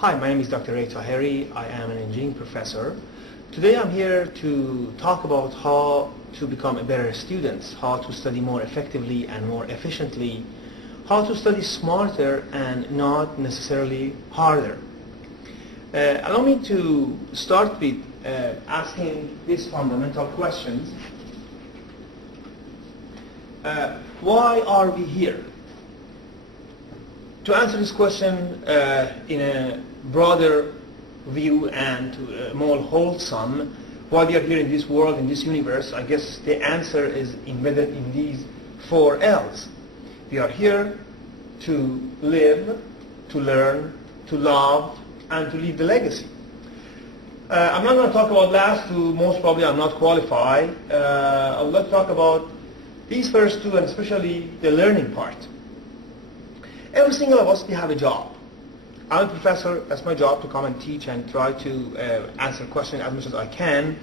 Hi, my name is Dr. Taheri. I am an engineering professor. Today I'm here to talk about how to become a better student, how to study more effectively and more efficiently, how to study smarter and not necessarily harder. Allow me to start with asking these fundamental questions. Why are we here? To answer this question in a broader view and more wholesome, why we are here in this world, in this universe, I guess the answer is embedded in these 4 L's. We are here to live, to learn, to love, and to leave the legacy. I'm not going to talk about last two, most probably I'm not qualified. I would like to talk about these first two, and especially the learning part. Every single of us, we have a job. I'm a professor. That's my job, to come and teach and try to answer questions as much as I can.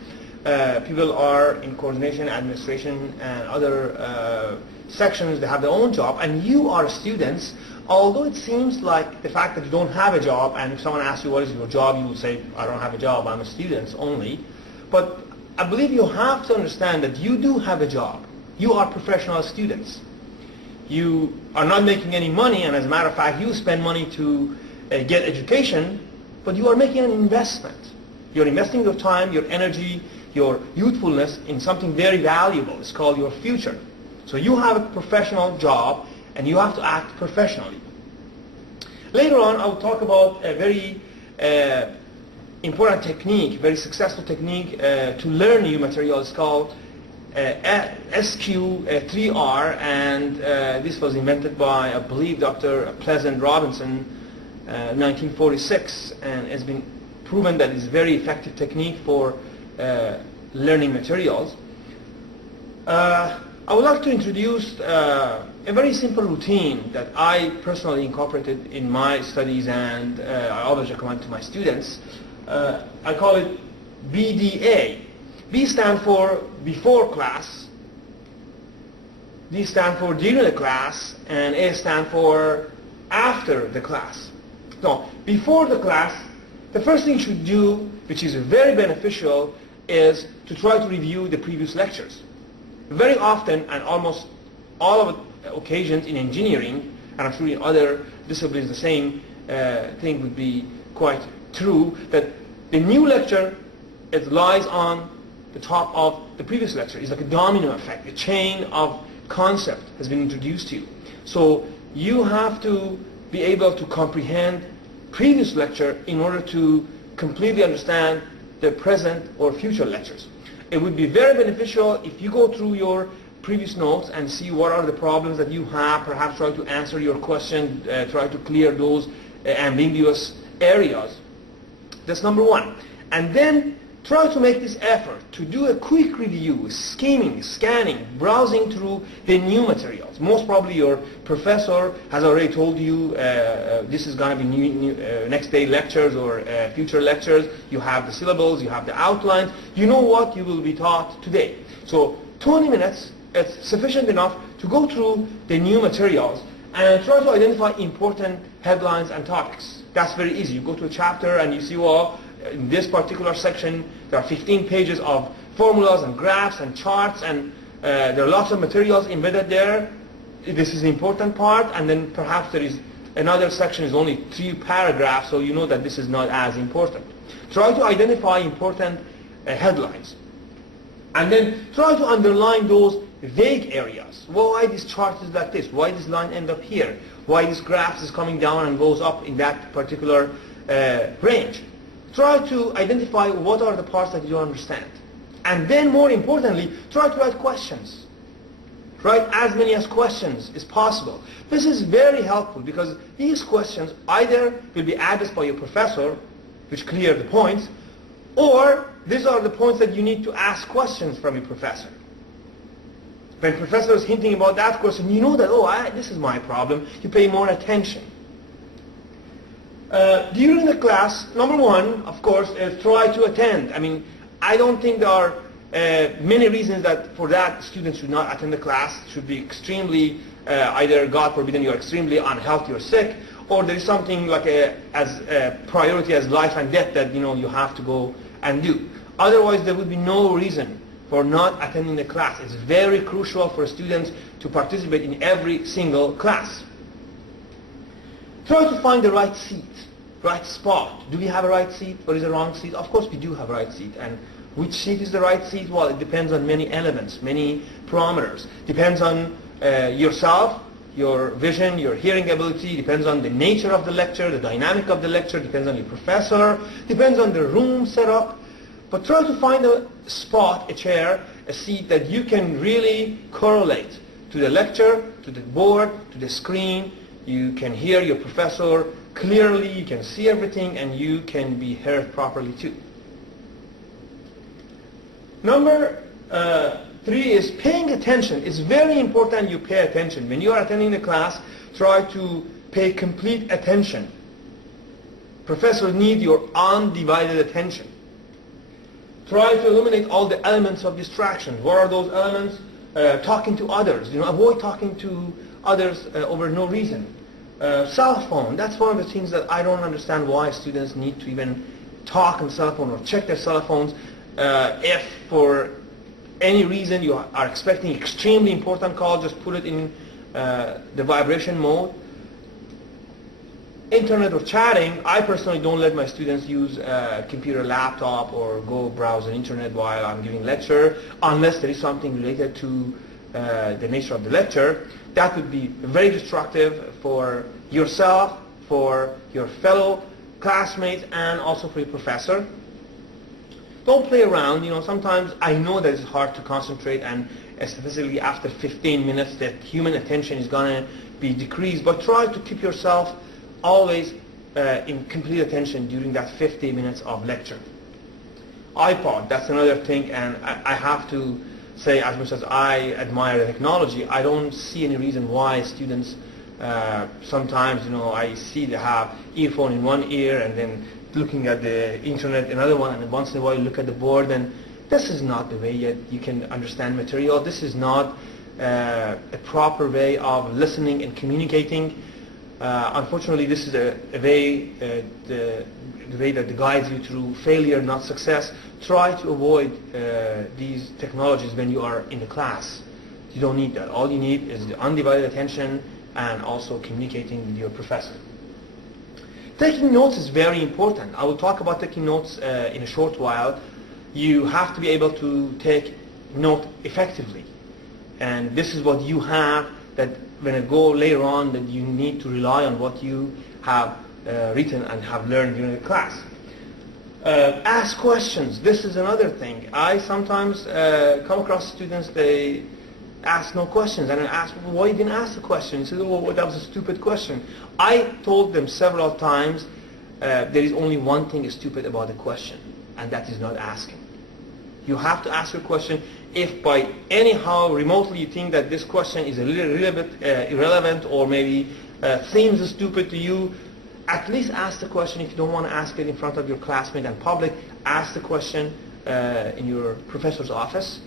People are in coordination, administration, and other sections. They have their own job, and you are students. Although it seems like the fact that you don't have a job, and if someone asks you what is your job, you will say, I don't have a job, I'm a student only. But I believe you have to understand that you do have a job. You are professional students. You are not making any money, and as a matter of fact, you spend money to get education, but you are making an investment. You're investing your time, your energy, your youthfulness in something very valuable. It's called your future. So you have a professional job, and you have to act professionally. Later on, I will talk about a very important technique, very successful technique to learn new materials called SQ3R, and this was invented by, I believe, Dr. Pleasant Robinson, 1946, and it's been proven that it's a very effective technique for learning materials. I would like to introduce a very simple routine that I personally incorporated in my studies, and I always recommend to my students. I call it BDA. B stands for before class, D stands for during the class, and A stands for after the class. So, before the class, the first thing you should do, which is very beneficial, is to try to review the previous lectures. Very often, and almost all of the occasions in engineering, and I'm sure in other disciplines the same thing would be quite true, that the new lecture, it lies on the top of the previous lecture. It's like a domino effect. A chain of concept has been introduced to you. So you have to be able to comprehend previous lecture in order to completely understand the present or future lectures. It would be very beneficial if you go through your previous notes and see what are the problems that you have, perhaps try to answer your question, try to clear those ambiguous areas. That's number one. And then try to make this effort to do a quick review, skimming, scanning, browsing through the new materials. Most probably your professor has already told you this is going to be next day lectures or future lectures. You have the syllables, you have the outlines. You know what you will be taught today. So 20 minutes is sufficient enough to go through the new materials and try to identify important headlines and topics. That's very easy. You go to a chapter and you see, well, in this particular section, there are 15 pages of formulas and graphs and charts, and there are lots of materials embedded there. This is the important part, and then perhaps there is another section is only 3 paragraphs, so you know that this is not as important. Try to identify important headlines, and then try to underline those vague areas. Why this chart is like this? Why this line end up here? Why this graph is coming down and goes up in that particular range? Try to identify what are the parts that you don't understand. And then, more importantly, try to write questions. Write as many as questions as possible. This is very helpful because these questions either will be addressed by your professor, which clear the points, or these are the points that you need to ask questions from your professor. When the professor is hinting about that question, you know that, this is my problem. You pay more attention. During the class, number one, of course, is try to attend. I mean, I don't think there are many reasons that for that students should not attend the class. It should be extremely, either God forbid you're extremely unhealthy or sick, or there is something like as a priority as life and death that you have to go and do. Otherwise, there would be no reason for not attending the class. It's very crucial for students to participate in every single class. Try to find the right seat, right spot. Do we have a right seat or is it a wrong seat? Of course we do have a right seat. And which seat is the right seat? Well, it depends on many elements, many parameters. Depends on yourself, your vision, your hearing ability, depends on the nature of the lecture, the dynamic of the lecture, depends on your professor, depends on the room setup. But try to find a spot, a chair, a seat that you can really correlate to the lecture, to the board, to the screen. You can hear your professor clearly, you can see everything, and you can be heard properly too. Number 3 is paying attention. It's very important you pay attention. When you are attending the class, try to pay complete attention. Professors need your undivided attention. Try to eliminate all the elements of distraction. What are those elements? Talking to others. Avoid talking to others over no reason. Cell phone. That's one of the things that I don't understand why students need to even talk on cell phone or check their cell phones. If for any reason you are expecting extremely important call, just put it in the vibration mode. Internet or chatting, I personally don't let my students use a computer, laptop, or go browse the internet while I'm giving lecture, unless there is something related to the nature of the lecture. That would be very destructive for yourself, for your fellow classmates, and also for your professor. Don't play around. Sometimes I know that it's hard to concentrate, and statistically after 15 minutes that human attention is going to be decreased, but try to keep yourself always in complete attention during that 50 minutes of lecture. iPod, that's another thing, and I have to say, as much as I admire the technology, I don't see any reason why students sometimes, I see they have earphone in one ear and then looking at the internet another one, and then once in a while you look at the board, and this is not the way you can understand material. This is not a proper way of listening and communicating. Unfortunately, this is a way, the way that guides you through failure, not success. Try to avoid these technologies when you are in the class. You don't need that. All you need is the undivided attention and also communicating with your professor. Taking notes is very important. I will talk about taking notes in a short while. You have to be able to take note effectively. And this is what you have, that when I go later on, that you need to rely on what you have written and have learned during the class. Ask questions. This is another thing. I sometimes come across students, they ask no questions, and I ask, why you didn't ask the question? He says, oh, that was a stupid question. I told them several times, there is only one thing stupid about the question, and that is not asking. You have to ask your question. If by anyhow remotely you think that this question is a little bit irrelevant, or maybe seems stupid to you, at least ask the question. If you don't want to ask it in front of your classmate and public, ask the question in your professor's office.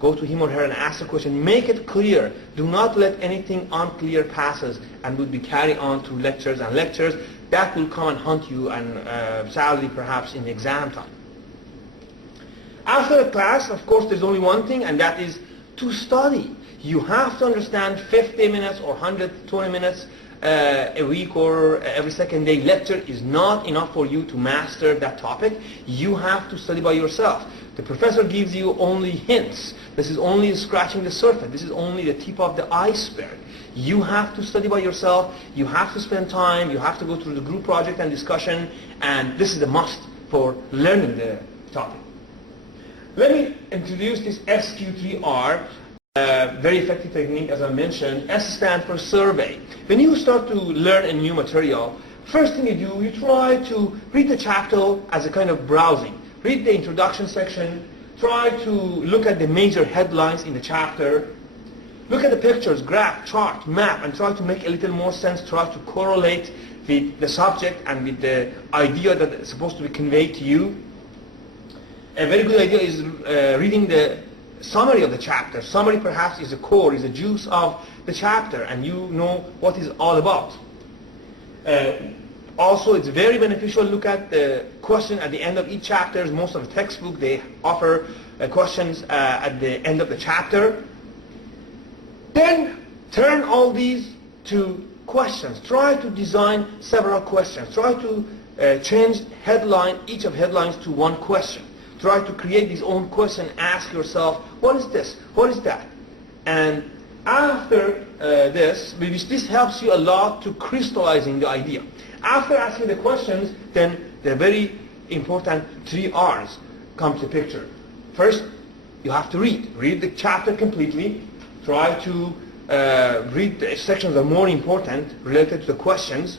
Go to him or her and ask the question. Make it clear. Do not let anything unclear passes and would be carried on to lectures and lectures. That will come and haunt you, and sadly perhaps in the exam time. After the class, of course, there's only one thing, and that is to study. You have to understand 50 minutes or 120 minutes a week or every second day lecture is not enough for you to master that topic. You have to study by yourself. The professor gives you only hints. This is only scratching the surface. This is only the tip of the iceberg. You have to study by yourself. You have to spend time. You have to go through the group project and discussion, and this is a must for learning the topic. Let me introduce this SQ3R, very effective technique, as I mentioned. S stands for survey. When you start to learn a new material, first thing you do, you try to read the chapter as a kind of browsing. Read the introduction section. Try to look at the major headlines in the chapter. Look at the pictures, graph, chart, map, and try to make a little more sense. Try to correlate with the subject and with the idea that is supposed to be conveyed to you. A very good idea is reading the summary of the chapter. Summary perhaps is the core, is the juice of the chapter, and you know what it's all about. Also, it's very beneficial to look at the question at the end of each chapter. Most of the textbook, they offer questions at the end of the chapter. Then turn all these to questions. Try to design several questions. Try to change each of headlines to one question. Try to create this own question. Ask yourself, what is this? What is that? And after this helps you a lot to crystallizing the idea. After asking the questions, then the very important 3 R's come to picture. First, you have to read. Read the chapter completely. Try to read the sections that are more important related to the questions.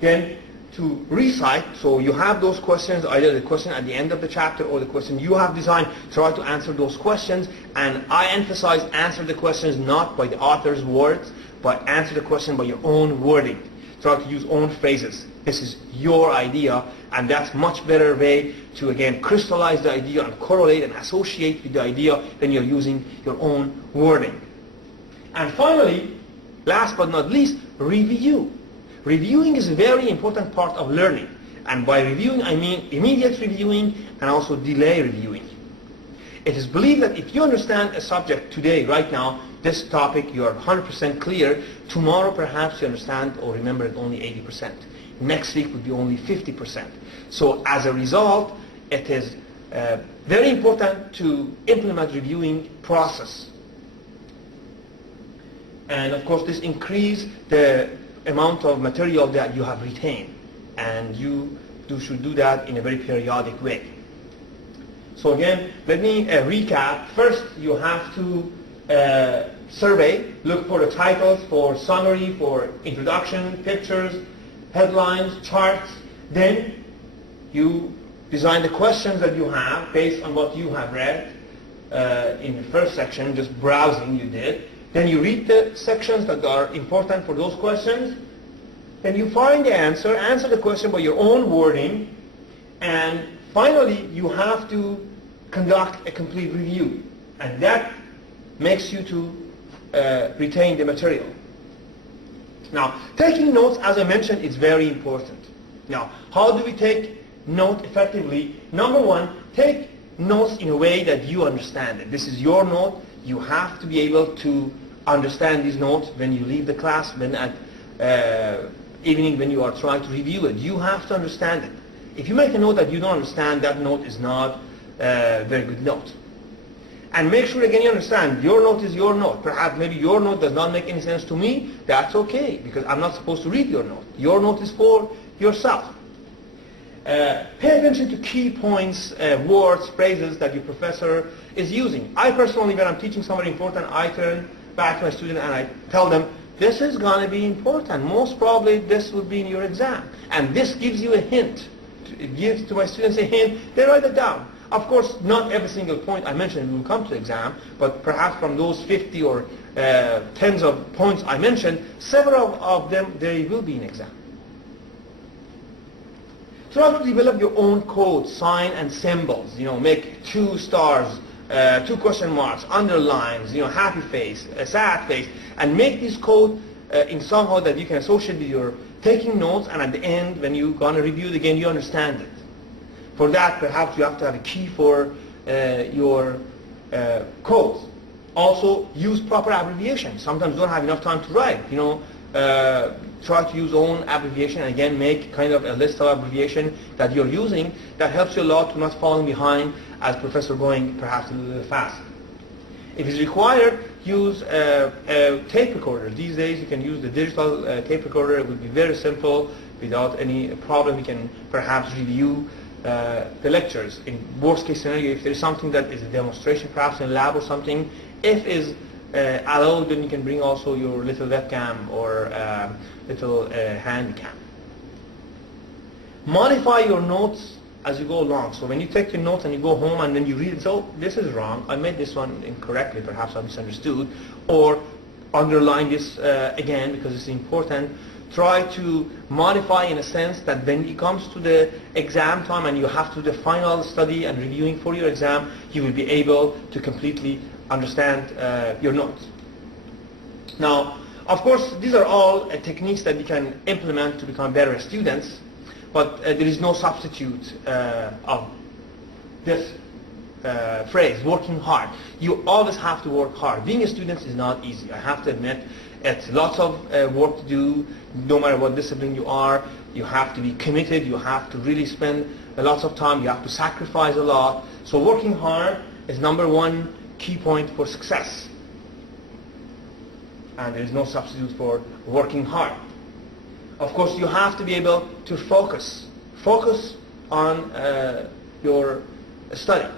Then to recite, so you have those questions, either the question at the end of the chapter or the question you have designed. Try to answer those questions, and I emphasize answer the questions not by the author's words, but answer the question by your own wording. Try to use own phrases. This is your idea, and that's much better way to again crystallize the idea and correlate and associate with the idea than you're using your own wording. And finally, last but not least, review. Reviewing is a very important part of learning. And by reviewing, I mean immediate reviewing and also delay reviewing. It is believed that if you understand a subject today, right now, this topic, you are 100% clear. Tomorrow, perhaps you understand or remember it only 80%. Next week would be only 50%. So as a result, it is very important to implement reviewing process. And of course, this increases the amount of material that you have retained, and you should do that in a very periodic way. So again, let me recap. First, you have to survey, look for the titles, for summary, for introduction, pictures, headlines, charts. Then you design the questions that you have based on what you have read in the first section, just browsing you did. Then you read the sections that are important for those questions. Then you find the answer the question by your own wording. And finally, you have to conduct a complete review. And that makes you to retain the material. Now, taking notes, as I mentioned, is very important. Now, how do we take note effectively? Number one, take notes in a way that you understand it. This is your note. You have to be able to understand these notes when you leave the class, when at evening when you are trying to review it. You have to understand it. If you make a note that you don't understand, that note is not a very good note. And make sure again you understand, your note is your note. Perhaps maybe your note does not make any sense to me. That's okay, because I'm not supposed to read your note. Your note is for yourself. Pay attention to key points, words, phrases that your professor is using. I personally, when I'm teaching somebody important, I turn back to my student and I tell them, this is going to be important. Most probably this will be in your exam. And this gives you a hint. It gives to my students a hint. They write it down. Of course, not every single point I mentioned will come to the exam, but perhaps from those 50 or tens of points I mentioned, several of them, they will be in exam. Try to develop your own code, sign and symbols. Make 2 stars, 2 question marks, underlines, happy face, a sad face, and make this code in somehow that you can associate with your taking notes, and at the end, when you're going to review it again, you understand it. For that, perhaps you have to have a key for your codes. Also, use proper abbreviation. Sometimes you don't have enough time to write. Try to use own abbreviation, and again, make kind of a list of abbreviation that you're using. That helps you a lot to not falling behind as professor going perhaps a little fast. If it's required, use a tape recorder. These days, you can use the digital tape recorder. It would be very simple without any problem. You can perhaps review the lectures. In worst case scenario, if there is something that is a demonstration, perhaps in a lab or something, if is allowed, then you can bring also your little webcam or little hand cam. Modify your notes as you go along. So when you take your notes and you go home and then you read it, so this is wrong, I made this one incorrectly, perhaps I misunderstood, or underline this again because it's important. Try to modify in a sense that when it comes to the exam time and you have to do the final study and reviewing for your exam, you will be able to completely understand your notes. Now, Of course, these are all techniques that we can implement to become better students, but there is no substitute of this phrase, working hard. You always have to work hard. Being a student is not easy. I have to admit, it's lots of work to do, no matter what discipline you are. You have to be committed. You have to really spend lots of time. You have to sacrifice a lot. So working hard is number one key point for success. And there is no substitute for working hard. Of course, you have to be able to focus. Focus on your study.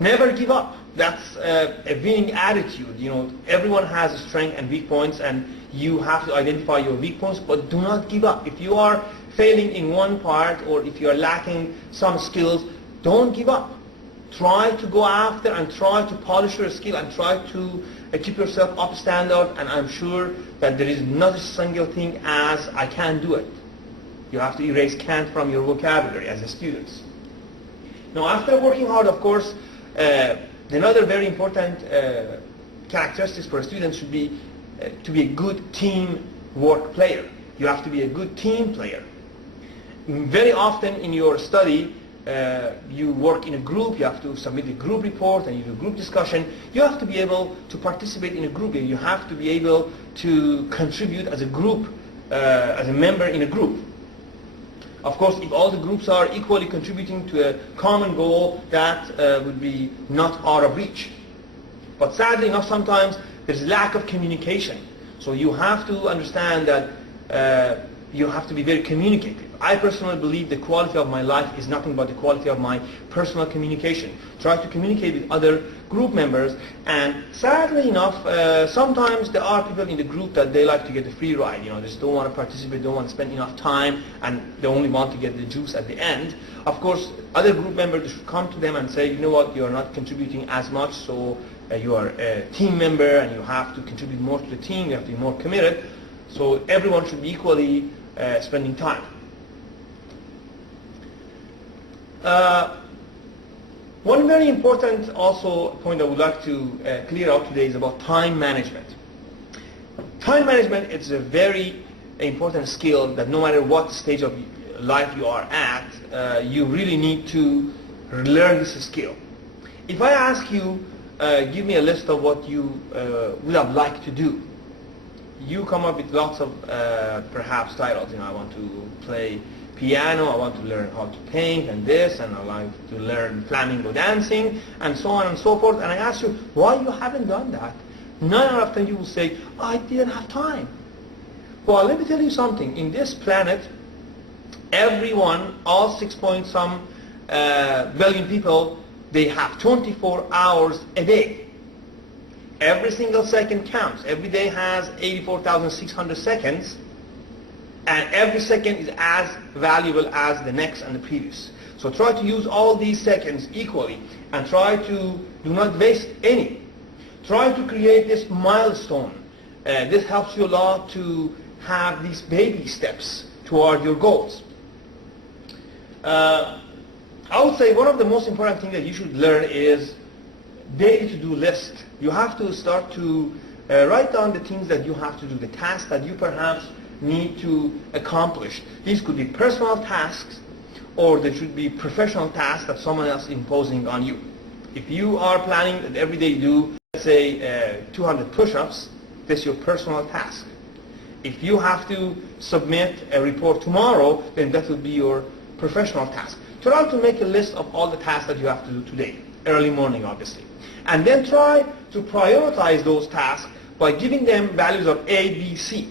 Never give up. That's a winning attitude. You know, everyone has a strength and weak points, and you have to identify your weak points, but do not give up. If you are failing in one part, or if you are lacking some skills, don't give up. Try to go after and try to polish your skill and try to keep yourself up standard, and I'm sure that there is not a single thing as I can't do it. You have to erase can't from your vocabulary as a student. Now, after working hard, of course, another very important characteristics for a student should be to be a good team work player. You have to be a good team player. Very often in your study, you work in a group, you have to submit a group report and you do group discussion. You have to be able to participate in a group. You have to be able to contribute as a group, as a member in a group. Of course, if all the groups are equally contributing to a common goal, that would be not out of reach. But sadly enough, sometimes there's lack of communication. So you have to understand that you have to be very communicative. I personally believe the quality of my life is nothing but the quality of my personal communication. Try to communicate with other group members, and sadly enough, sometimes there are people in the group that they like to get the free ride. You know, they just don't want to participate, don't want to spend enough time, and they only want to get the juice at the end. Of course, other group members should come to them and say, you know what, you are not contributing as much, so you are a team member and you have to contribute more to the team, you have to be more committed. So everyone should be equally spending time. One very important also point I would like to clear out today is about time management. Time management is a very important skill that no matter what stage of life you are at, you really need to learn this skill. If I ask you, give me a list of what you would have liked to do, you come up with lots of perhaps titles. You know, I want to play piano, I want to learn how to paint and this, and I like to learn flamenco dancing, and so on and so forth. And I ask you, why you haven't done that? 9 out of 10 you will say, oh, I didn't have time. Well, let me tell you something. In this planet, everyone, all 6 point some billion people, they have 24 hours a day. Every single second counts. Every day has 84,600 seconds. And every second is as valuable as the next and the previous. So try to use all these seconds equally and try to do not waste any. Try to create this milestone. This helps you a lot to have these baby steps toward your goals. I would say one of the most important things that you should learn is daily to-do list. You have to start to write down the things that you have to do, the tasks that you perhaps need to accomplish. These could be personal tasks, or they should be professional tasks that someone else is imposing on you. If you are planning that every day you do, let's say 200 push-ups, this is your personal task. If you have to submit a report tomorrow, then that will be your professional task. Try to make a list of all the tasks that you have to do today, early morning obviously. And then try to prioritize those tasks by giving them values of A, B, C.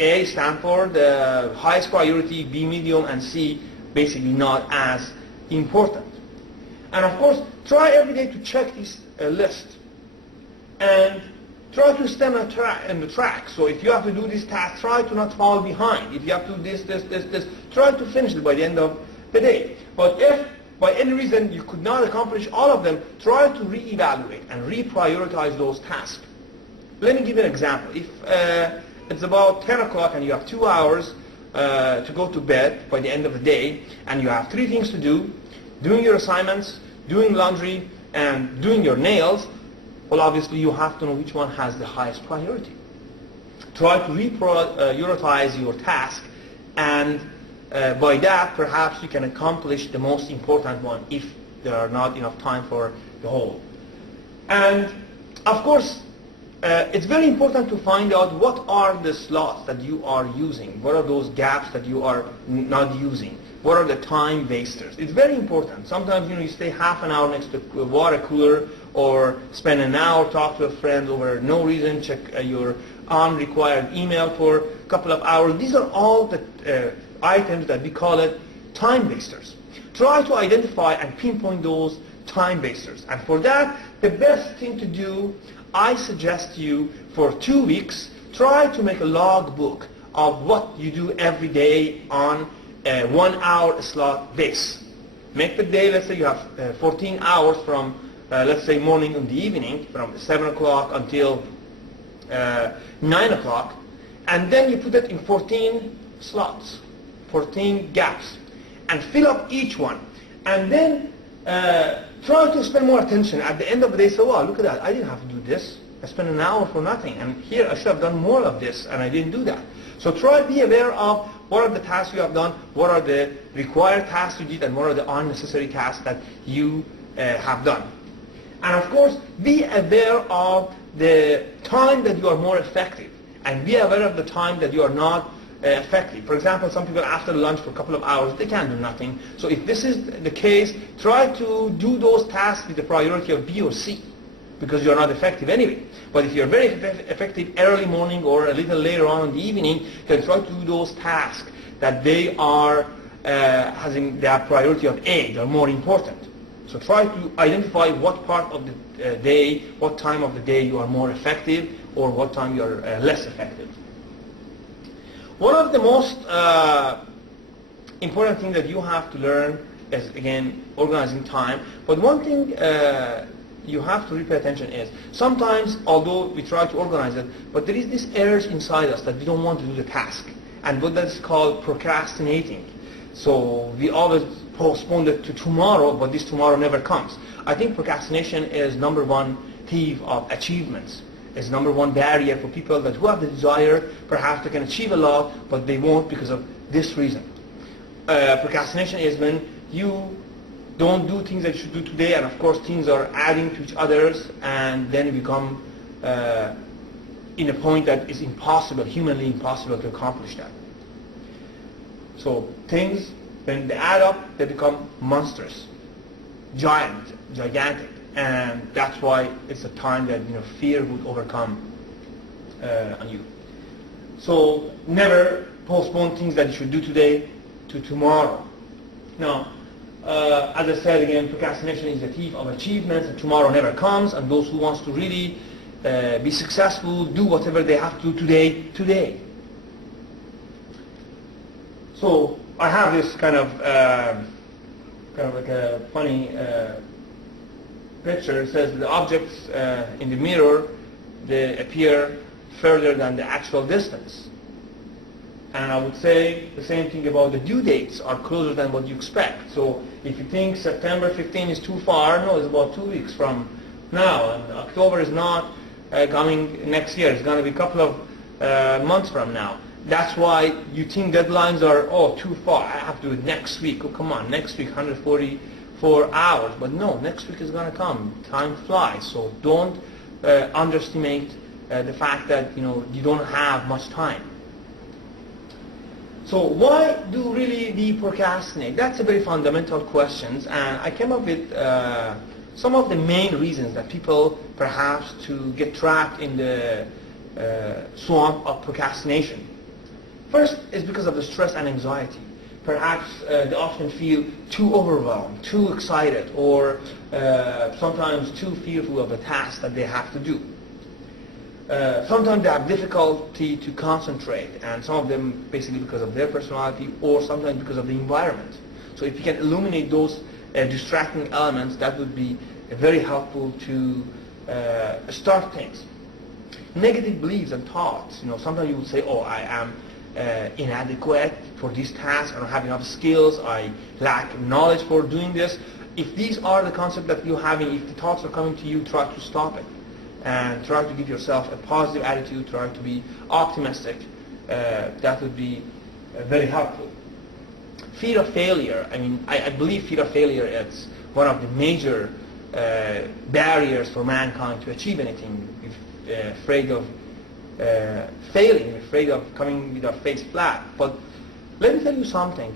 A stands for the highest priority, B medium, and C basically not as important. And of course, try every day to check this list and try to stay on the track. So if you have to do this task, try to not fall behind. If you have to do this, try to finish it by the end of the day. But if by any reason you could not accomplish all of them, try to reevaluate and reprioritize those tasks. Let me give you an example. If it's about 10 o'clock and you have 2 hours to go to bed by the end of the day, and you have 3 things to do: doing your assignments, doing laundry, and doing your nails. Well, obviously you have to know which one has the highest priority. Try to reprioritize your task, and by that perhaps you can accomplish the most important one if there are not enough time for the whole. And of course, it's very important to find out what are the slots that you are using, what are those gaps that you are not using, what are the time wasters. It's very important. Sometimes you stay half an hour next to a water cooler, or spend an hour talk to a friend over no reason, check your unrequired email for a couple of hours. These are all the items that we call it time wasters. Try to identify and pinpoint those time wasters. And for that, the best thing to do, I suggest you for 2 weeks, try to make a log book of what you do every day on a 1 hour slot base. Make the day, let's say you have 14 hours from, let's say morning and the evening, from 7 o'clock until 9 o'clock, and then you put it in 14 slots, 14 gaps, and fill up each one. And then try to spend more attention. At the end of the day, say, wow, look at that, I didn't have to do this. I spent an hour for nothing, and here I should have done more of this, and I didn't do that. So try to be aware of what are the tasks you have done, what are the required tasks you did, and what are the unnecessary tasks that you have done. And of course, be aware of the time that you are more effective, and be aware of the time that you are not effective. For example, some people after lunch for a couple of hours, they can't do nothing. So if this is the case, try to do those tasks with the priority of B or C, because you're not effective anyway. But if you're very effective early morning or a little later on in the evening, then try to do those tasks that they are having their priority of A, they're more important. So try to identify what part of the day, what time of the day you are more effective, or what time you are less effective. One of the most important things that you have to learn is, again, organizing time. But one thing you have to really pay attention is, sometimes, although we try to organize it, but there is this urge inside us that we don't want to do the task. And what that's called procrastinating. So we always postpone it to tomorrow, but this tomorrow never comes. I think procrastination is #1 thief of achievements. It's #1 barrier for people that who have the desire, perhaps they can achieve a lot, but they won't because of this reason. Procrastination is when you don't do things that you should do today, and of course things are adding to each others, and then you become in a point that is impossible, humanly impossible to accomplish that. So things, when they add up, they become monstrous, gigantic, and that's why it's a time that fear would overcome on you. So never postpone things that you should do today to tomorrow. Now, as I said again, procrastination is a thief of achievements, and tomorrow never comes, and those who wants to really be successful, do whatever they have to do today. So I have this kind of like a funny picture. It says the objects in the mirror, they appear further than the actual distance. And I would say the same thing about the due dates are closer than what you expect. So if you think September 15 is too far, no, it's about 2 weeks from now. And October is not coming next year. It's going to be a couple of months from now. That's why you think deadlines are, oh, too far. I have to do it next week. Oh, come on, next week, 144 hours. But no, next week is going to come. Time flies. So don't underestimate the fact that you don't have much time. So why do really we procrastinate? That's a very fundamental question, and I came up with some of the main reasons that people perhaps to get trapped in the swamp of procrastination. First is because of the stress and anxiety. Perhaps they often feel too overwhelmed, too excited, or sometimes too fearful of the task that they have to do. Sometimes they have difficulty to concentrate, and some of them basically because of their personality, or sometimes because of the environment. So if you can eliminate those distracting elements, that would be very helpful to start things. Negative beliefs and thoughts. Sometimes you would say, oh, I am inadequate for this task, I don't have enough skills, I lack knowledge for doing this. If these are the concepts that you're having, if the thoughts are coming to you, try to stop it. and try to give yourself a positive attitude, try to be optimistic. That would be very helpful. Fear of failure. I mean, I believe fear of failure is one of the major barriers for mankind to achieve anything. We're afraid of failing, afraid of coming with our face flat. But let me tell you something.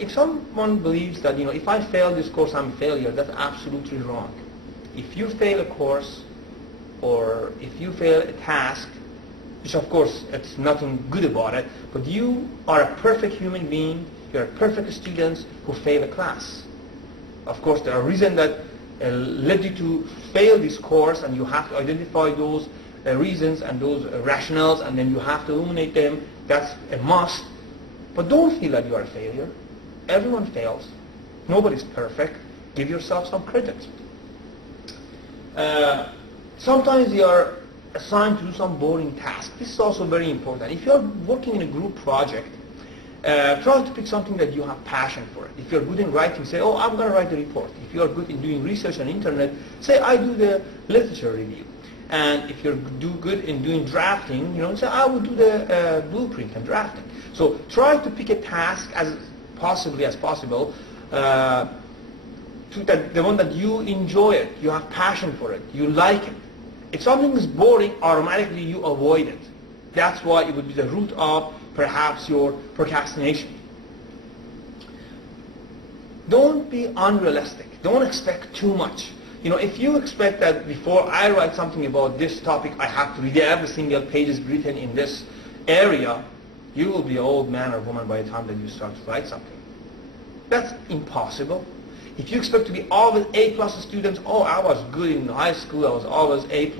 If someone believes that, if I fail this course, I'm a failure, that's absolutely wrong. If you fail a course, or if you fail a task, which of course it's nothing good about it, but you are a perfect human being, you're a perfect student who fail a class. Of course, there are reasons that led you to fail this course, and you have to identify those reasons and those rationales, and then you have to eliminate them. That's a must. But don't feel that you are a failure. Everyone fails. Nobody's perfect. Give yourself some credit. Sometimes you are assigned to do some boring task. This is also very important. If you're working in a group project, try to pick something that you have passion for. If you're good in writing, say, oh, I'm going to write the report. If you're good in doing research on the internet, say, I do the literature review. And if you're good in doing drafting, say, I will do the blueprint and drafting. So try to pick a task as possibly as possible, the one that you enjoy it, you have passion for it, you like it. If something is boring, automatically you avoid it. That's why it would be the root of perhaps your procrastination. Don't be unrealistic. Don't expect too much. If you expect that before I write something about this topic, I have to read every single page is written in this area, you will be an old man or woman by the time that you start to write something. That's impossible. If you expect to be always A+ students, oh, I was good in high school, I was always A+.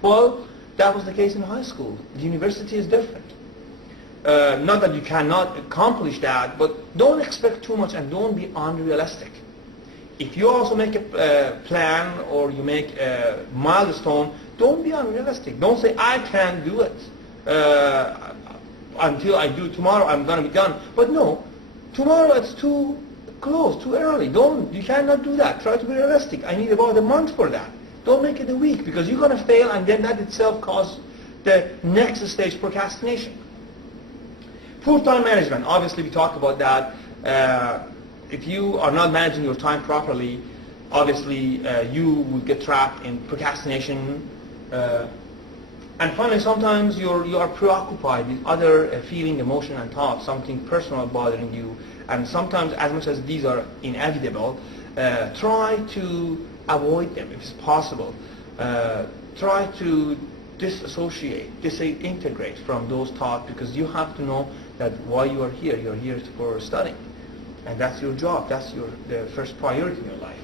Well, that was the case in high school. The university is different. Not that you cannot accomplish that, but don't expect too much and don't be unrealistic. If you also make a plan or you make a milestone, don't be unrealistic. Don't say, I can't do it until I do tomorrow, I'm going to be done. But no, tomorrow it's too close, too early. You cannot do that. Try to be realistic. I need about a month for that. Don't make it a week, because you're going to fail, and then that itself causes the next stage, procrastination. Poor time management. Obviously, we talked about that. If you are not managing your time properly, obviously you will get trapped in procrastination. And finally, sometimes you are preoccupied with other feeling, emotion, and thoughts, something personal bothering you. And sometimes, as much as these are inevitable, try to avoid them if it's possible. Try to disintegrate from those thoughts, because you have to know that why you are here. You're here for studying. And that's your job. That's the first priority in your life.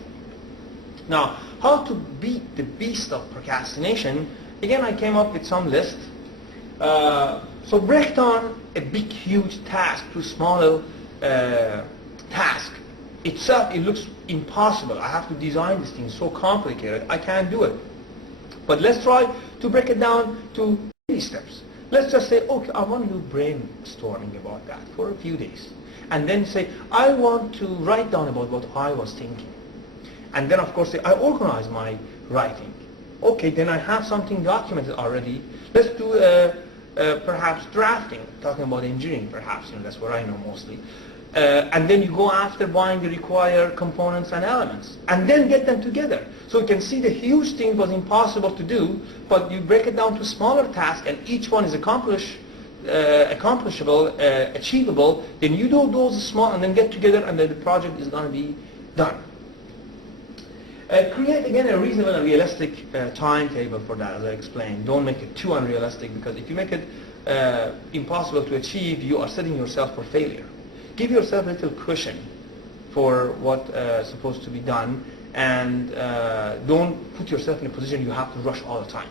Now, how to beat the beast of procrastination? Again, I came up with some list. So break down a big, huge task to smaller task. Itself, it looks impossible. I have to design this thing so complicated. I can't do it. But let's try to break it down to 3 steps. Let's just say, okay, I want to do brainstorming about that for a few days. And then say, I want to write down about what I was thinking. And then, of course, say, I organize my writing. Okay, then I have something documented already. Let's do perhaps drafting, talking about engineering, perhaps. That's what I know mostly. And then you go after buying the required components and elements, and then get them together. So you can see the huge thing was impossible to do, but you break it down to smaller tasks, and each one is accomplishable, achievable. Then you do those small, and then get together, and then the project is going to be done. Create, again, a reasonable and realistic timetable for that, as I explained. Don't make it too unrealistic, because if you make it impossible to achieve, you are setting yourself for failure. Give yourself a little cushion for what's supposed to be done, and don't put yourself in a position you have to rush all the time.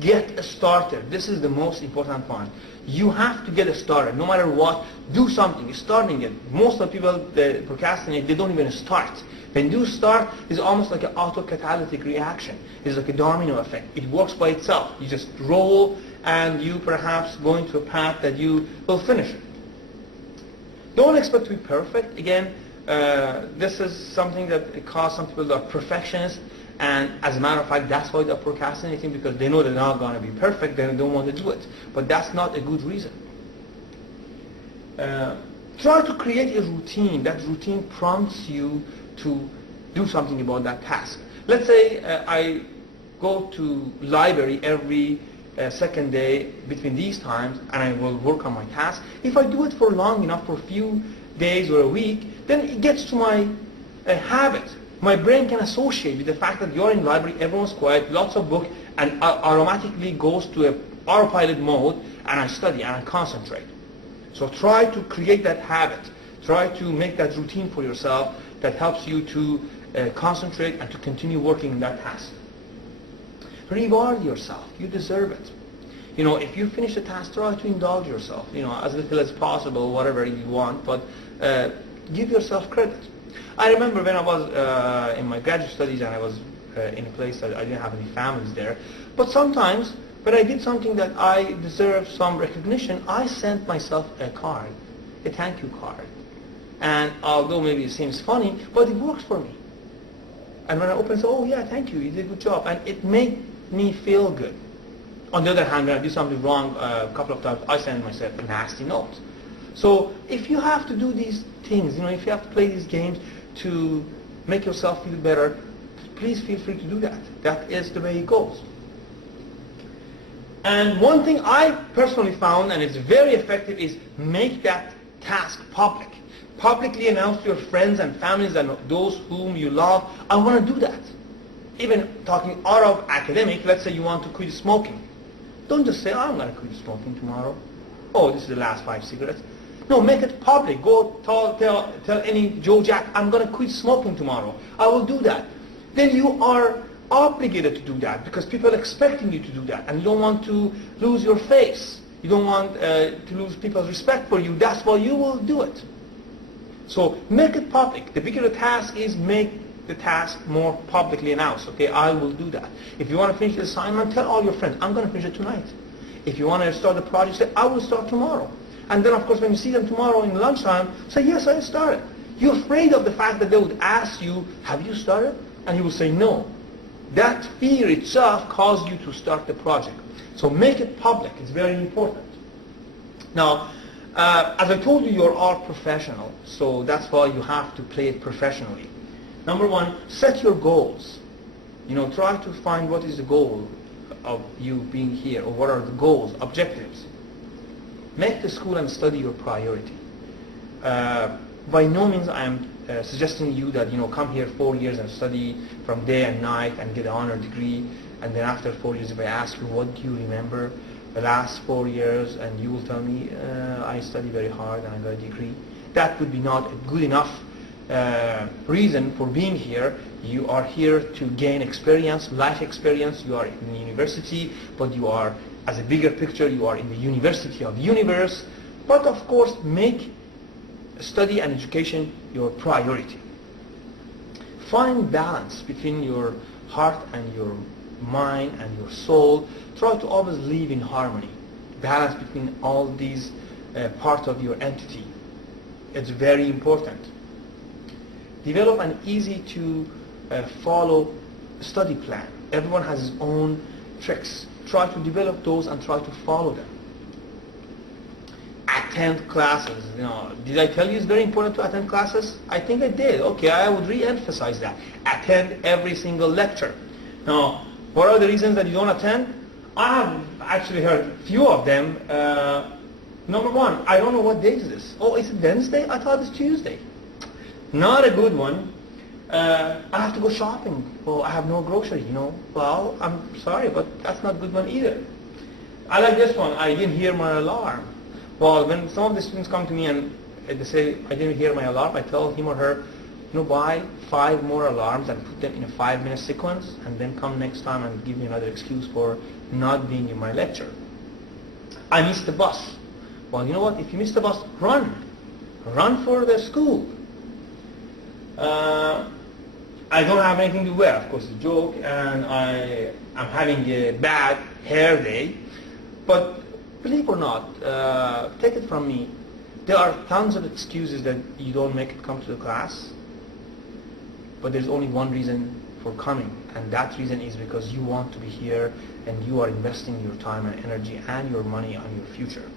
Get started. This is the most important point. You have to get started. No matter what, do something. Starting it. Most of the people that procrastinate, they don't even start. When you start, it's almost like an autocatalytic reaction. It's like a domino effect. It works by itself. You just roll, and you perhaps go into a path that you will finish it. Don't expect to be perfect. Again, this is something that causes some people that are perfectionists, And as a matter of fact, that's why they're procrastinating, because they know they're not going to be perfect, they don't want to do it. But that's not a good reason. Try to create a routine. That routine prompts you to do something about that task. Let's say I go to library every second day between these times, and I will work on my task. If I do it for long enough, for a few days or a week, then it gets to my habit. My brain can associate with the fact that you're in library, everyone's quiet, lots of books, and automatically goes to a autopilot mode, and I study and I concentrate. So try to create that habit. Try to make that routine for yourself that helps you to concentrate and to continue working in that task. Reward yourself. You deserve it. If you finish a task, try to indulge yourself, as little as possible, whatever you want, but give yourself credit. I remember when I was in my graduate studies and I was in a place that I didn't have any families there, but sometimes when I did something that I deserved some recognition, I sent myself a card, a thank you card. And although maybe it seems funny, but it works for me. And when I open it, oh yeah, thank you, you did a good job. And it made me feel good. On the other hand, when I do something wrong a couple of times, I send myself a nasty note. So if you have to do these things, if you have to play these games to make yourself feel better, please feel free to do that. That is the way it goes. And one thing I personally found, and it's very effective, is make that task public. Publicly announce to your friends and families and those whom you love, I want to do that. Even talking out of academic, let's say you want to quit smoking. Don't just say, oh, I'm going to quit smoking tomorrow. Oh, this is the last 5 cigarettes. No, make it public. Go tell any Joe Jack, I'm going to quit smoking tomorrow. I will do that. Then you are obligated to do that because people are expecting you to do that, and you don't want to lose your face. You don't want to lose people's respect for you. That's why you will do it. So make it public. The bigger the task is, make the task more publicly announced. Okay, I will do that. If you want to finish the assignment, tell all your friends, I'm going to finish it tonight. If you want to start the project, say, I will start tomorrow. And then, of course, when you see them tomorrow in lunchtime, say, yes, I started. You're afraid of the fact that they would ask you, have you started? And you will say, no. That fear itself caused you to start the project. So make it public. It's very important. Now, as I told you, you're art professional, so that's why you have to play it professionally. Number one, set your goals. Try to find what is the goal of you being here, or what are the goals, objectives. Make the school and study your priority. By no means I am suggesting you that come here 4 years and study from day and night and get an honor degree, and then after 4 years if I ask you what do you remember the last 4 years, and you will tell me I studied very hard and I got a degree. That would be not a good enough reason for being here. You are here to gain experience, life experience. You are in the university, but you are, as a bigger picture, you are in the university of the universe. But of course, make study and education your priority. Find balance between your heart and your mind and your soul. Try to always live in harmony. Balance between all these parts of your entity. It's very important. Develop an easy to follow study plan. Everyone has his own tricks. Try to develop those and try to follow them. Attend classes. Did I tell you it's very important to attend classes? I think I did. Okay, I would re-emphasize that. Attend every single lecture. Now, what are the reasons that you don't attend? I have actually heard a few of them. Number one, I don't know what day is this. Oh, is it Wednesday? I thought it's Tuesday. Not a good one. I have to go shopping. Oh, I have no grocery, Well, I'm sorry, but that's not a good one either. I like this one. I didn't hear my alarm. Well, when some of the students come to me and they say, I didn't hear my alarm, I tell him or her, buy 5 more alarms and put them in a 5-minute sequence, and then come next time and give me another excuse for not being in my lecture. I missed the bus. Well, you know what? If you miss the bus, run. Run for the school. I don't have anything to wear. Of course, it's a joke, and I'm having a bad hair day. But believe it or not, take it from me, there are tons of excuses that you don't make it come to the class. But there's only one reason for coming, and that reason is because you want to be here and you are investing your time and energy and your money on your future.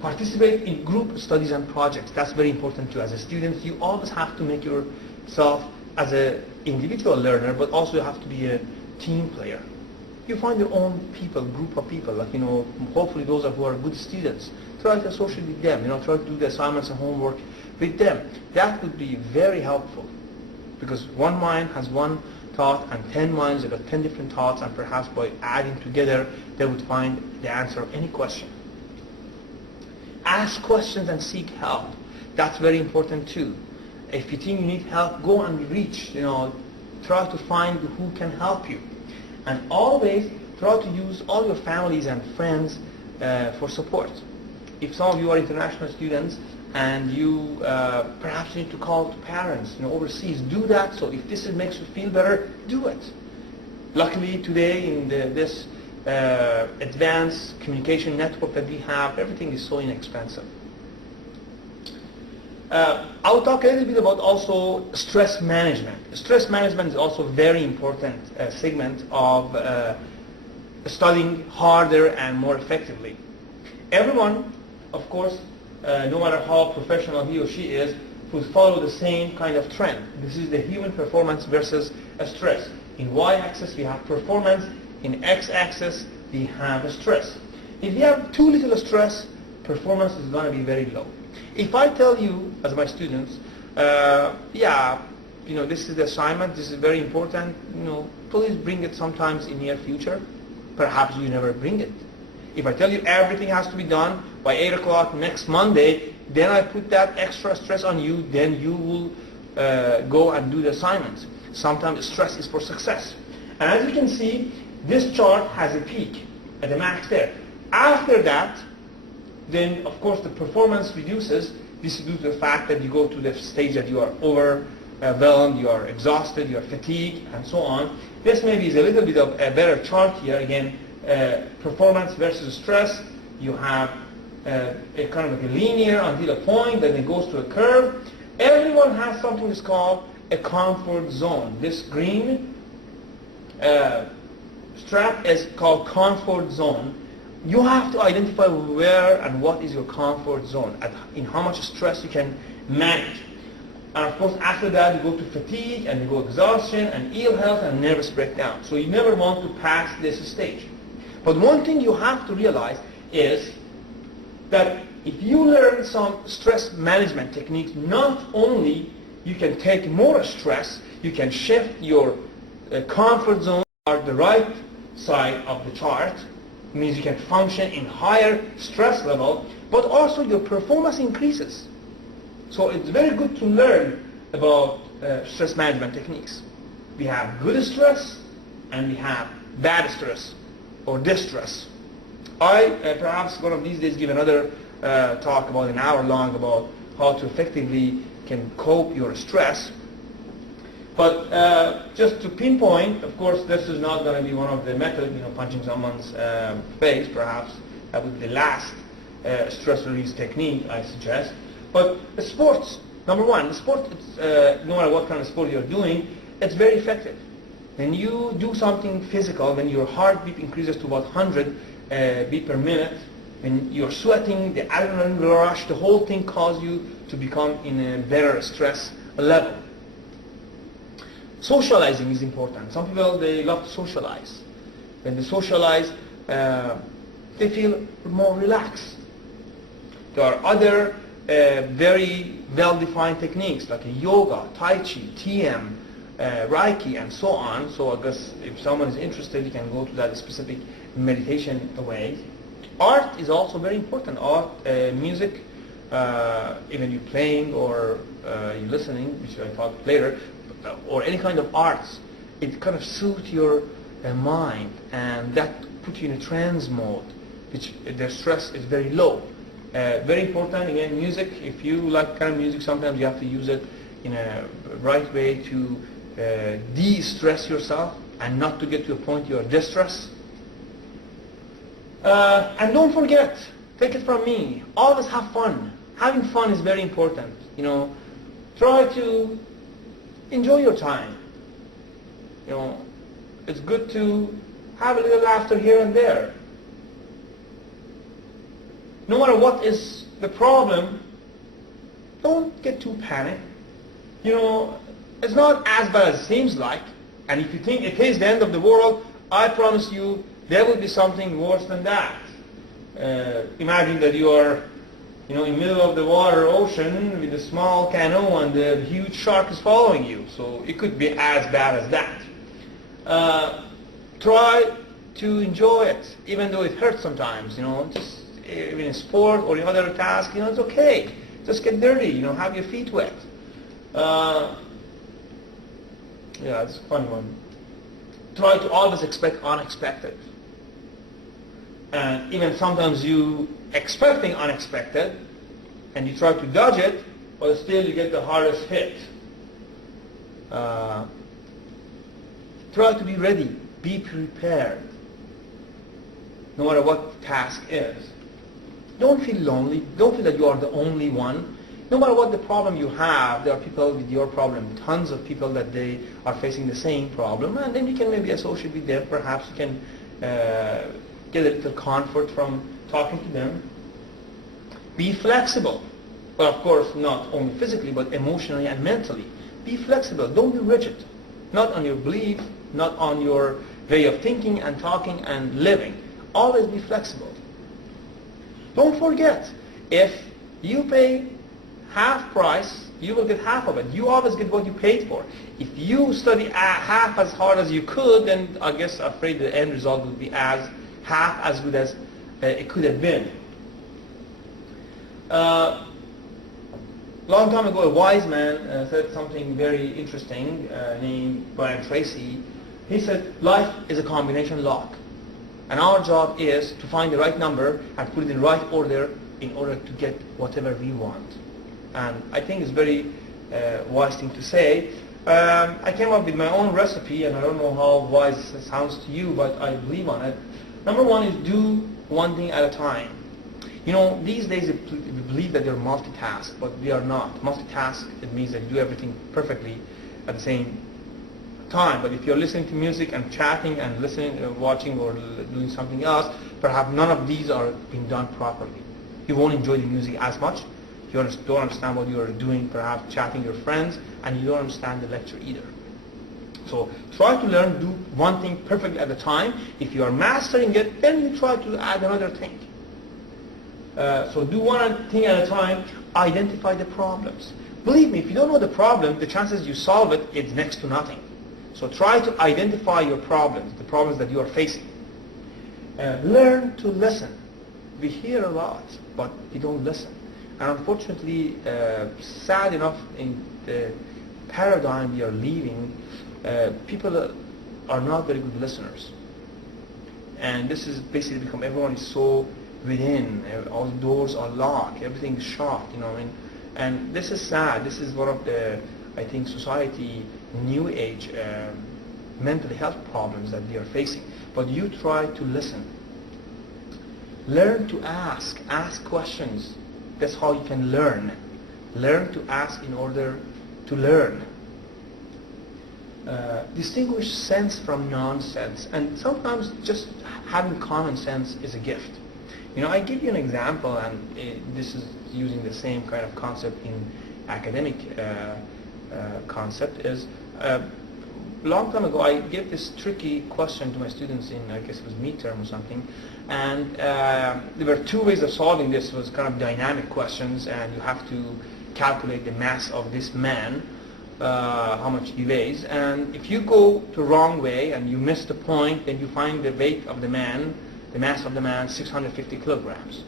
Participate in group studies and projects. That's very important too. As a student, you always have to make yourself as an individual learner, but also you have to be a team player. You find your own people, group of people, like, hopefully those who are good students. Try to associate with them, try to do the assignments and homework with them. That would be very helpful, because one mind has one thought and 10 minds have got 10 different thoughts, and perhaps by adding together they would find the answer of any question. Ask questions and seek help. That's very important too. If you think you need help, go and reach, try to find who can help you. And always try to use all your families and friends for support. If some of you are international students and you perhaps need to call to parents overseas, do that. So if this makes you feel better, do it. Luckily today in this advanced communication network that we have, everything is so inexpensive. I will talk a little bit about also stress management. Stress management is also a very important segment of studying harder and more effectively. Everyone, of course, no matter how professional he or she is, would follow the same kind of trend. This is the human performance versus stress. In y-axis we have performance, in x-axis we have stress. If you have too little stress, performance is going to be very low. If I tell you, as my students, this is the assignment, this is very important, please bring it sometimes in near future, perhaps you never bring it. If I tell you everything has to be done by 8 o'clock next Monday, then I put that extra stress on you, then you will go and do the assignments. Sometimes stress is for success. And as you can see, this chart has a peak at the max there. After that, then of course the performance reduces. This is due to the fact that you go to the stage that you are overwhelmed, you are exhausted, you are fatigued, and so on. This maybe is a little bit of a better chart here. Again, performance versus stress. You have a kind of like a linear until a point, then it goes to a curve. Everyone has something that's called a comfort zone. This green strap is called comfort zone. You have to identify where and what is your comfort zone, in how much stress you can manage. And of course, after that, you go to fatigue, and you go exhaustion, and ill health, and nervous breakdown. So you never want to pass this stage. But one thing you have to realize is that if you learn some stress management techniques, not only you can take more stress, you can shift your comfort zone or the right side of the chart, means you can function in higher stress level, but also your performance increases. So it's very good to learn about stress management techniques. We have good stress and we have bad stress or distress. I perhaps one of these days give another talk about an hour long about how to effectively can cope your stress. But just to pinpoint, of course, this is not going to be one of the methods, punching someone's face, perhaps. That would be the last stress release technique I suggest. But sports, number one, sport, no matter what kind of sport you're doing, it's very effective. When you do something physical, when your heartbeat increases to about 100 beat per minute, when you're sweating, the adrenaline rush, the whole thing causes you to become in a better stress level. Socializing is important. Some people, they love to socialize. When they socialize, they feel more relaxed. There are other very well-defined techniques like yoga, tai chi, TM, Reiki, and so on. So I guess if someone is interested, you can go to that specific meditation way. Art is also very important. Art, music, even you playing or you listening, which I talk later, or any kind of arts, it kind of soothes your mind, and that puts you in a trance mode, which the stress is very low. Very important, again, music. If you like kind of music, sometimes you have to use it in a right way to de-stress yourself and not to get to a point you are distressed. And don't forget, take it from me, always have fun. Having fun is very important. Try to enjoy your time. You know, it's good to have a little laughter here and there. No matter what is the problem, don't get too panicked. You know, it's not as bad as it seems like. And if you think it is the end of the world, I promise you there will be something worse than that. Imagine that you are, you know, in the middle of the water ocean with a small canoe and the huge shark is following you. So it could be as bad as that. Try to enjoy it, even though it hurts sometimes. You know, just even in sport or in other tasks, you know, it's okay. Just get dirty. You know, have your feet wet. Yeah, it's a funny one. Try to always expect unexpected. And even sometimes you expecting unexpected and you try to dodge it, but still you get the hardest hit. Try to be ready. Be prepared. No matter what the task is. Don't feel lonely. Don't feel that you are the only one. No matter what the problem you have, there are people with your problem, tons of people that they are facing the same problem, and then you can maybe associate with them. Perhaps you can get a little comfort from talking to them. Be flexible. Well, of course, not only physically, but emotionally and mentally. Be flexible. Don't be rigid. Not on your belief, not on your way of thinking and talking and living. Always be flexible. Don't forget, if you pay half price, you will get half of it. You always get what you paid for. If you study half as hard as you could, then I guess I'm afraid the end result will be half as good as it could have been. Long time ago, a wise man said something very interesting, named Brian Tracy. He said, life is a combination lock. And our job is to find the right number and put it in the right order in order to get whatever we want. And I think it's a very wise thing to say. I came up with my own recipe, and I don't know how wise it sounds to you, but I believe on it. Number one is do one thing at a time. You know, these days we believe that they're multitask, but we are not. Multitask, it means that you do everything perfectly at the same time. But if you're listening to music and chatting and listening, watching or doing something else, perhaps none of these are being done properly. You won't enjoy the music as much. You don't understand what you are doing, perhaps chatting with your friends, and you don't understand the lecture either. So try to learn, do one thing perfectly at a time. If you are mastering it, then you try to add another thing. So do one thing at a time. Identify the problems. Believe me, if you don't know the problem, the chances you solve it is next to nothing. So try to identify your problems, the problems that you are facing. Learn to listen. We hear a lot, but we don't listen. And unfortunately, sad enough, in the paradigm we are living, people are not very good listeners. And this is basically become, everyone is so within, all doors are locked, everything is shut, you know. And this is sad. This is one of the, I think, society, new age, mental health problems that we are facing. But you try to listen. Learn to ask questions. That's how you can learn. Learn to ask in order to learn. Distinguish sense from nonsense. And sometimes just having common sense is a gift. You know, I give you an example, and this is using the same kind of concept in academic concept. Is a long time ago I gave this tricky question to my students in, I guess it was midterm or something, and there were two ways of solving this. It was kind of dynamic questions, and you have to calculate the mass of this man, how much he weighs, and if you go the wrong way and you miss the point, then you find the weight of the man, the mass of the man, 650 kilograms.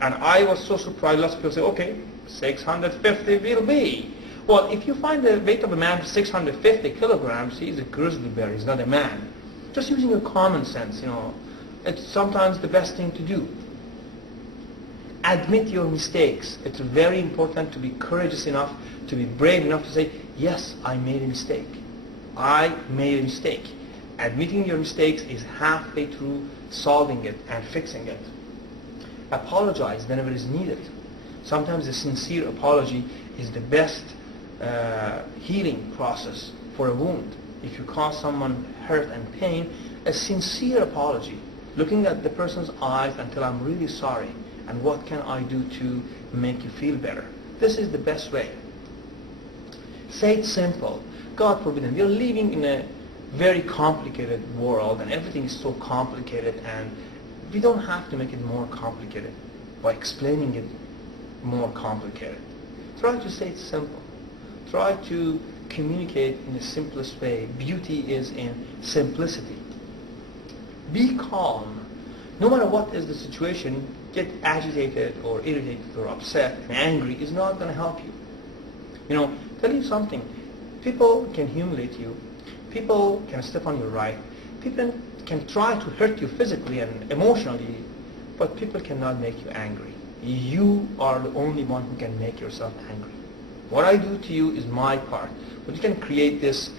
And I was so surprised. Lots of people say, okay, 650 will be. Well, if you find the weight of a man 650 kilograms, he's a grizzly bear, he's not a man. Just using your common sense, you know, it's sometimes the best thing to do. Admit your mistakes. It's very important to be courageous enough, to be brave enough to say, yes, I made a mistake. I made a mistake. Admitting your mistakes is halfway through solving it and fixing it. Apologize whenever is needed. Sometimes a sincere apology is the best healing process for a wound. If you cause someone hurt and pain, a sincere apology, looking at the person's eyes and tell, I'm really sorry, and what can I do to make you feel better? This is the best way. Say it simple. God forbid, we are living in a very complicated world, and everything is so complicated, and we don't have to make it more complicated by explaining it more complicated. Try to say it simple. Try to communicate in the simplest way. Beauty is in simplicity. Be calm. No matter what is the situation, get agitated or irritated or upset and angry is not going to help you. You know, tell you something. People can humiliate you. People can step on your right. People can try to hurt you physically and emotionally, but people cannot make you angry. You are the only one who can make yourself angry. What I do to you is my part. But you can create this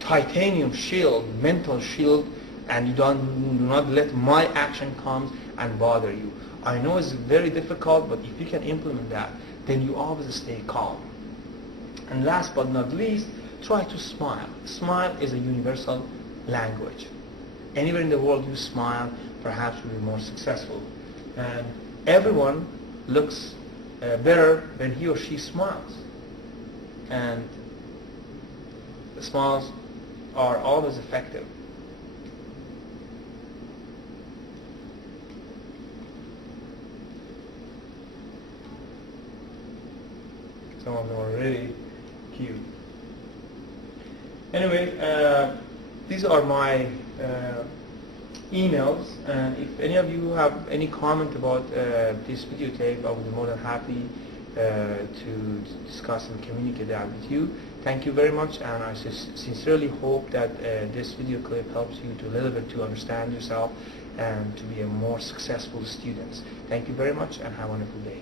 titanium shield, mental shield, and you do not let my action come and bother you. I know it's very difficult, but if you can implement that, then you always stay calm. And last but not least, try to smile. Smile is a universal language. Anywhere in the world you smile, perhaps you'll be more successful. And everyone looks better when he or she smiles. And the smiles are always effective. Some of them are really cute. Anyway, these are my emails, and if any of you have any comment about this videotape, I would be more than happy to discuss and communicate that with you. Thank you very much, and I sincerely hope that this video clip helps you to a little bit to understand yourself and to be a more successful student. Thank you very much, and have a wonderful day.